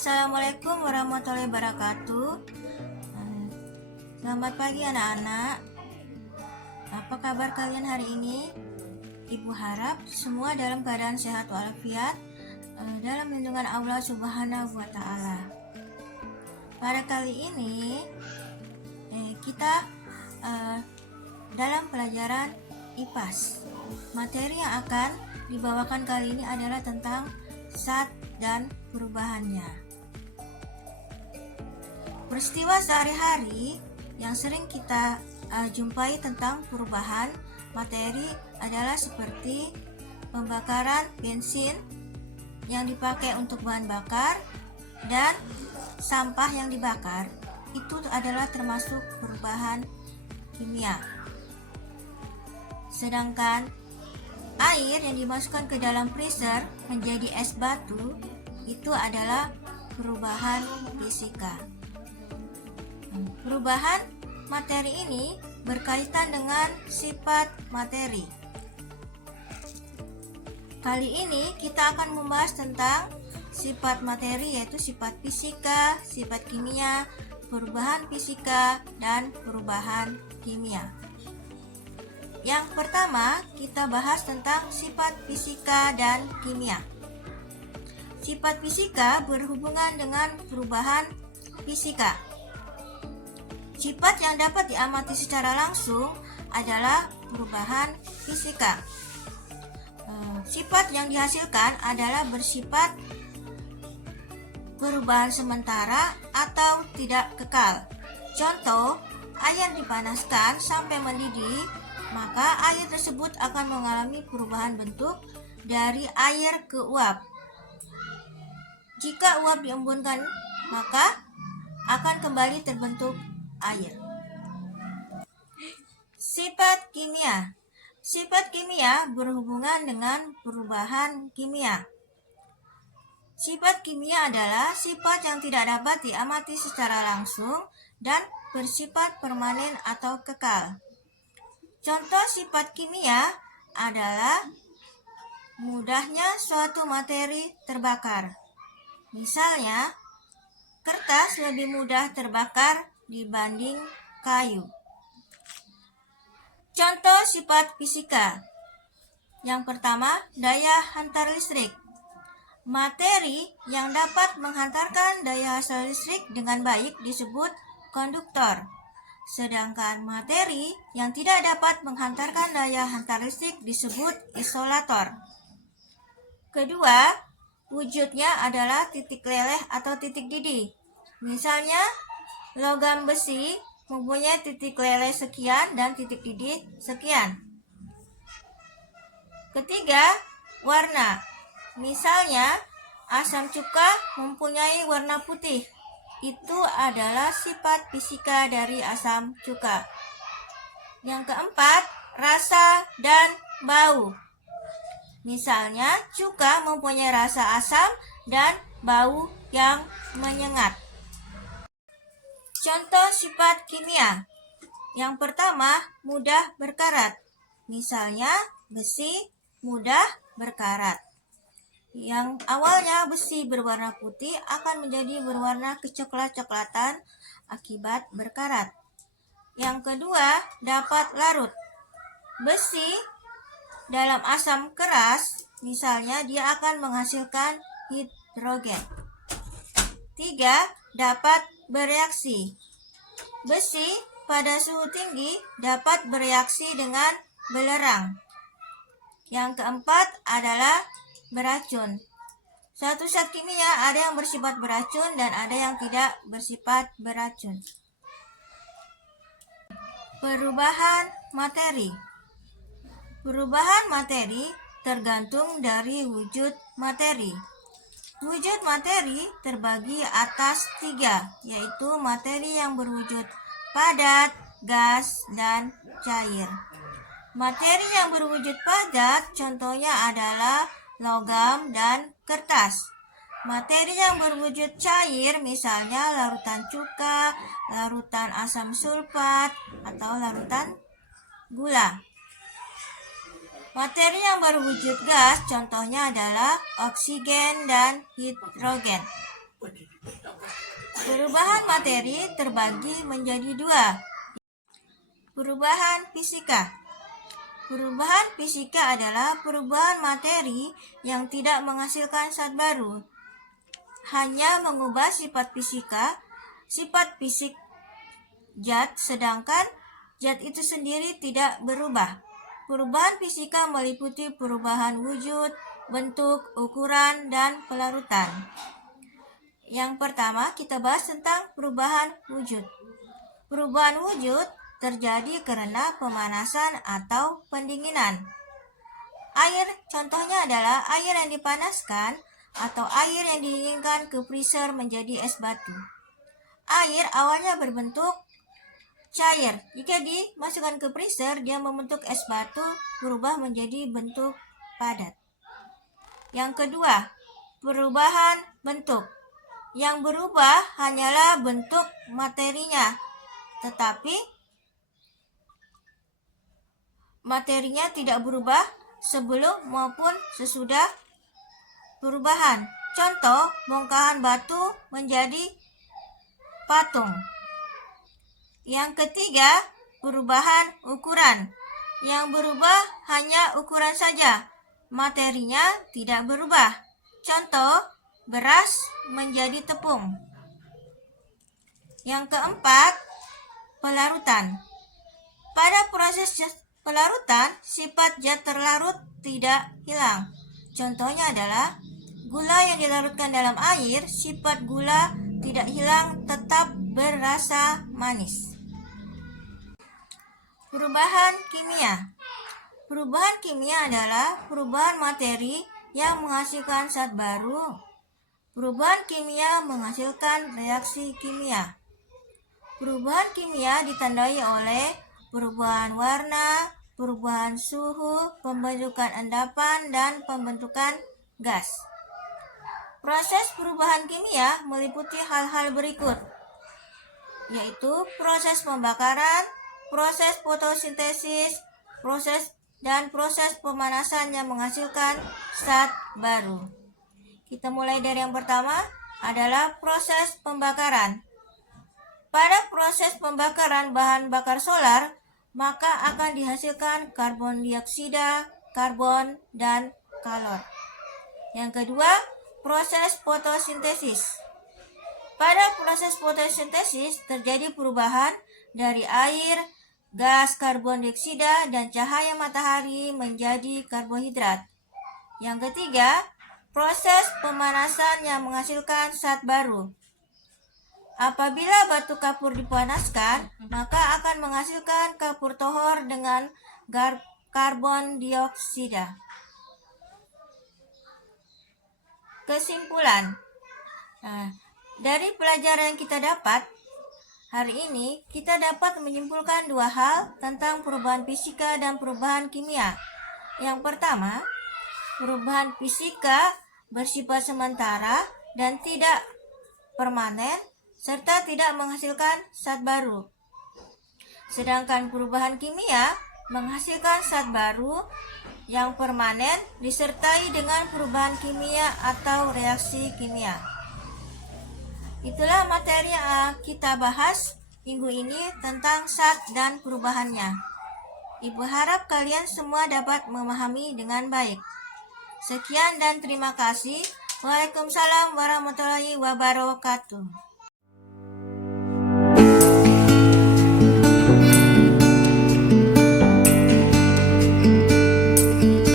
Assalamualaikum warahmatullahi wabarakatuh. Selamat pagi anak-anak. Apa kabar kalian hari ini? Ibu harap semua dalam keadaan sehat walafiat, dalam lindungan Allah Subhanahu wa Ta'ala. Pada kali ini kita dalam pelajaran IPAS. Materi yang akan dibawakan kali ini adalah tentang zat dan perubahannya. Peristiwa sehari-hari yang sering kita jumpai tentang perubahan materi adalah seperti pembakaran bensin yang dipakai untuk bahan bakar dan sampah yang dibakar. Itu adalah termasuk perubahan kimia. Sedangkan air yang dimasukkan ke dalam freezer menjadi es batu itu adalah perubahan fisika. Perubahan materi ini berkaitan dengan sifat materi. Kali ini kita akan membahas tentang sifat materi, yaitu sifat fisika, sifat kimia, perubahan fisika, dan perubahan kimia. Yang pertama, kita bahas tentang sifat fisika dan kimia. Sifat fisika berhubungan dengan perubahan fisika. Sifat yang dapat diamati secara langsung adalah perubahan fisika. Sifat yang dihasilkan adalah bersifat perubahan sementara atau tidak kekal. Contoh, air dipanaskan sampai mendidih, maka air tersebut akan mengalami perubahan bentuk dari air ke uap. Jika uap diembunkan, maka akan kembali terbentuk air. Sifat kimia. Sifat kimia berhubungan dengan perubahan kimia. Sifat kimia adalah sifat yang tidak dapat diamati secara langsung dan bersifat permanen atau kekal. Contoh sifat kimia adalah mudahnya suatu materi terbakar. Misalnya, kertas lebih mudah terbakar dibanding kayu. Contoh sifat fisika. Yang pertama, daya hantar listrik. Materi yang dapat menghantarkan daya hasil listrik dengan baik disebut konduktor. Sedangkan materi yang tidak dapat menghantarkan daya hantar listrik disebut isolator. Kedua, wujudnya adalah titik leleh atau titik didih. Misalnya, logam besi mempunyai titik leleh sekian dan titik didih sekian. Ketiga, warna. Misalnya, asam cuka mempunyai warna putih. Itu adalah sifat fisika dari asam cuka. Yang keempat, rasa dan bau. Misalnya, cuka mempunyai rasa asam dan bau yang menyengat. Contoh sifat kimia. Yang pertama, mudah berkarat. Misalnya, besi mudah berkarat. Yang awalnya besi berwarna putih akan menjadi berwarna kecoklat-coklatan akibat berkarat. Yang kedua, dapat larut. Besi dalam asam keras, misalnya dia akan menghasilkan hidrogen. Tiga, dapat bereaksi. Besi pada suhu tinggi dapat bereaksi dengan belerang. Yang keempat adalah beracun. Suatu zat kimia ada yang bersifat beracun dan ada yang tidak bersifat beracun. Perubahan materi. Perubahan materi tergantung dari wujud materi. Wujud materi terbagi atas 3, yaitu materi yang berwujud padat, gas, dan cair. Materi yang berwujud padat contohnya adalah logam dan kertas. Materi yang berwujud cair misalnya larutan cuka, larutan asam sulfat, atau larutan gula. Materi yang berwujud gas contohnya adalah oksigen dan hidrogen. Perubahan materi terbagi menjadi dua. Perubahan fisika. Perubahan fisika adalah perubahan materi yang tidak menghasilkan zat baru, hanya mengubah sifat fisik zat, sedangkan zat itu sendiri tidak berubah. Perubahan fisika meliputi perubahan wujud, bentuk, ukuran, dan pelarutan. Yang pertama, kita bahas tentang perubahan wujud. Perubahan wujud terjadi karena pemanasan atau pendinginan. Air, contohnya adalah air yang dipanaskan atau air yang didinginkan ke freezer menjadi es batu. Air awalnya berbentuk cair. Jika dimasukkan ke freezer, dia membentuk es batu, berubah menjadi bentuk padat. Yang kedua, perubahan bentuk. Yang berubah hanyalah bentuk materinya, tetapi materinya tidak berubah sebelum maupun sesudah perubahan. Contoh, bongkahan batu menjadi patung. Yang ketiga, perubahan ukuran. Yang berubah hanya ukuran saja, materinya tidak berubah. Contoh, beras menjadi tepung. Yang keempat, pelarutan. Pada proses pelarutan, sifat zat terlarut tidak hilang. Contohnya adalah gula yang dilarutkan dalam air, sifat gula tidak hilang, tetap berasa manis. Perubahan kimia. Perubahan kimia adalah perubahan materi yang menghasilkan zat baru. Perubahan kimia menghasilkan reaksi kimia. Perubahan kimia ditandai oleh perubahan warna, perubahan suhu, pembentukan endapan, dan pembentukan gas. Proses perubahan kimia meliputi hal-hal berikut, yaitu proses pembakaran, proses fotosintesis, proses pemanasan yang menghasilkan zat baru. Kita mulai dari yang pertama adalah proses pembakaran. Pada proses pembakaran bahan bakar solar, maka akan dihasilkan karbon dioksida, karbon, dan kalor. Yang kedua, proses fotosintesis. Pada proses fotosintesis terjadi perubahan dari air, gas karbon dioksida, dan cahaya matahari menjadi karbohidrat. Yang ketiga, proses pemanasan yang menghasilkan zat baru. Apabila batu kapur dipanaskan, maka akan menghasilkan kapur tohor dengan karbon dioksida. Kesimpulan. Dari pelajaran yang kita dapat hari ini, kita dapat menyimpulkan dua hal tentang perubahan fisika dan perubahan kimia. Yang pertama, perubahan fisika bersifat sementara dan tidak permanen, serta tidak menghasilkan zat baru. Sedangkan perubahan kimia menghasilkan zat baru yang permanen disertai dengan perubahan kimia atau reaksi kimia. Itulah materi yang kita bahas minggu ini tentang zat dan perubahannya. Ibu harap kalian semua dapat memahami dengan baik. Sekian dan terima kasih. Waalaikumsalam warahmatullahi wabarakatuh.